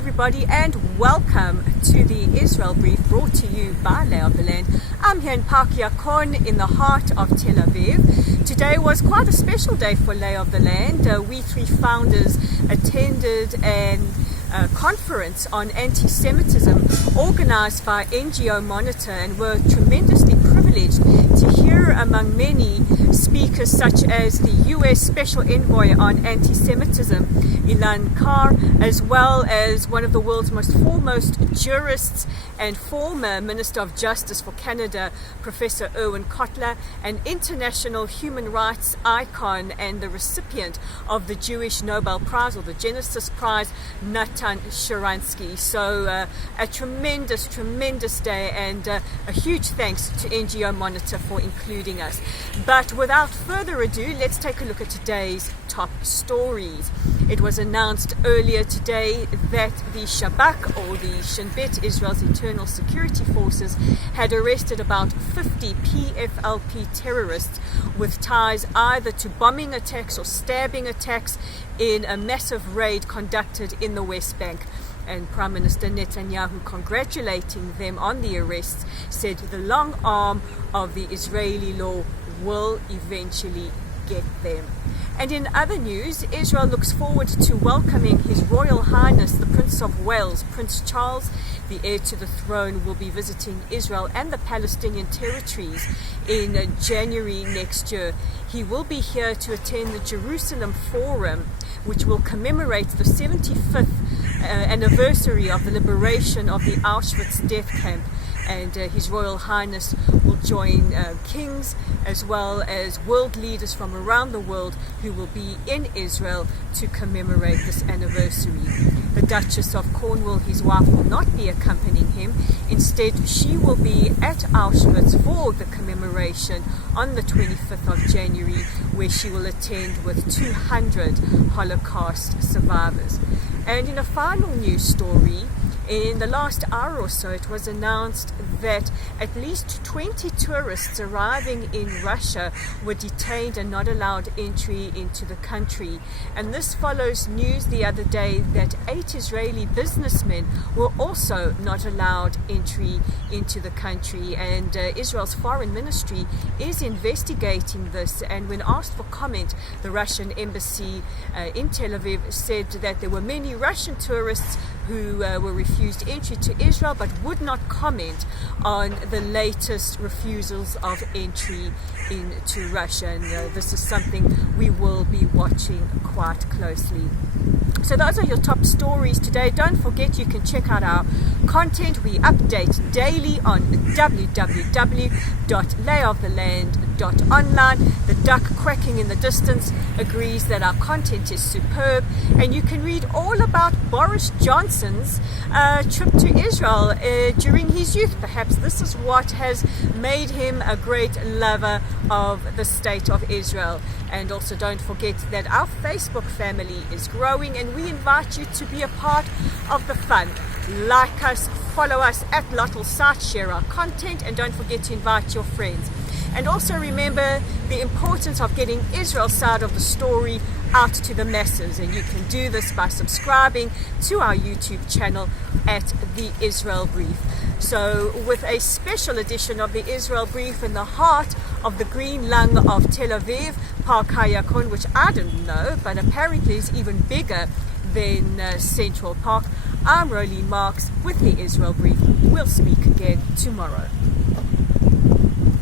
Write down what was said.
everybody, and welcome to the Israel Brief brought to you by Lay of the Land. I'm here in Park Yakon in the heart of Tel Aviv. Today was quite a special day for Lay of the Land. We three founders attended a conference on anti-Semitism organized by NGO Monitor, and were tremendously privileged to hear among many speakers such as the US Special Envoy on Anti-Semitism, Ilan Carr, as well as one of the world's most foremost jurists and former Minister of Justice for Canada, Professor Erwin Kotler, an international human rights icon and the recipient of the Jewish Nobel Prize, or the Genesis Prize, Natan Sharansky. So a tremendous day, and a huge thanks to NGO Monitor for including us. But without further ado, let's take a look at today's top stories. It was announced earlier today that the Shabak, or the Shin Bet, Israel's internal security forces, had arrested about 50 PFLP terrorists with ties either to bombing attacks or stabbing attacks in a massive raid conducted in the West Bank. And Prime Minister Netanyahu, congratulating them on the arrests, said the long arm of the Israeli law will eventually get them. And in other news, Israel looks forward to welcoming His Royal Highness the Prince of Wales, Prince Charles. The heir to the throne will be visiting Israel and the Palestinian territories in January next year. He will be here to attend the Jerusalem Forum, which will commemorate the 75th anniversary of the liberation of the Auschwitz death camp. And His Royal Highness will join kings as well as world leaders from around the world who will be in Israel to commemorate this anniversary. The Duchess of Cornwall, his wife, will not be accompanying him. Instead, she will be at Auschwitz for the commemoration on the 25th of January, where she will attend with 200 Holocaust survivors. And in a final news story, in the last hour or so, it was announced that at least 20 tourists arriving in Russia were detained and not allowed entry into the country. And this follows news the other day that 8 Israeli businessmen were also not allowed entry into the country. And Israel's foreign ministry is investigating this. And when asked for comment, the Russian embassy in Tel Aviv said that there were many Russian tourists who were refused entry to Israel, but would not comment on the latest refusals of entry into Russia. And this is something we will be watching quite closely. So those are your top stories today. Don't forget, you can check out our content. We update daily on www.layoftheland.online. The duck quacking in the distance agrees that our content is superb, and you can read all about Boris Johnson's trip to Israel during his youth. Perhaps this is what has made him a great lover of the state of Israel. And also don't forget that our Facebook family is growing, and we invite you to be a part of the fun. Like us, follow us at Lottle Site, share our content, and don't forget to invite your friends. And also remember the importance of getting Israel's side of the story out to the masses, and you can do this by subscribing to our YouTube channel at The Israel Brief. So with a special edition of The Israel Brief in the heart of the green lung of Tel Aviv, Park Hayakon, which I didn't know, but apparently is even bigger than Central Park, I'm Rolene Marks with The Israel Brief. We'll speak again tomorrow.